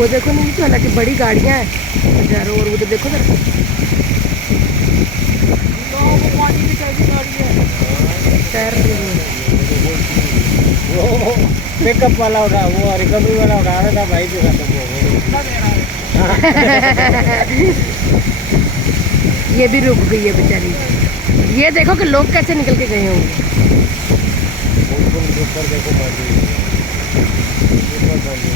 वो देखो नहीं तो, हालांकि बड़ी गाड़ियाँ हैं हजारों, और उधर देखो जरा। पानी की टैंकी गाड़ी है। तैर रही है। वो पिकअप वाला उठा, वो रिकवरी वाला उठा रहा था भाई के साथ वो ये भी रुक गई है बेचारी। ये देखो कि लोग कैसे निकल के गए होंगे। ऊपर देखो पानी ऊपर पानी।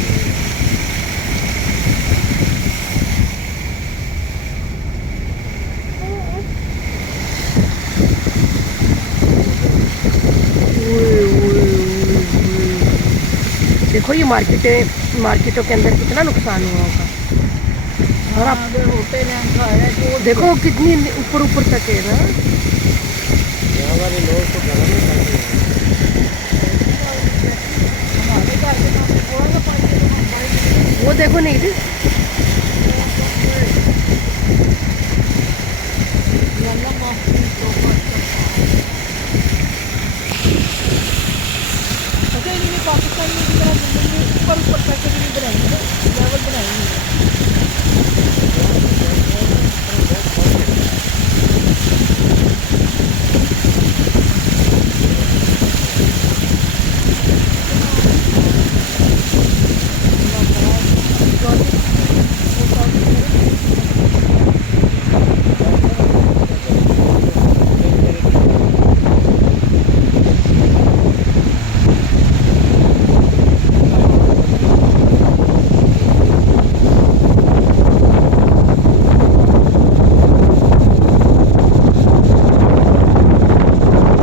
देखो ये मार्केटों के अंदर कितना नुकसान हुआ होगा। और आप देखो कितनी ऊपर ऊपर तक है ना। यहाँ वाले लोग तो गर्म ही खाते हैं। वो देखो नहीं थी। पाकिस्तान में ऊपर ऊपर पैकेज नहीं बनाएंगे।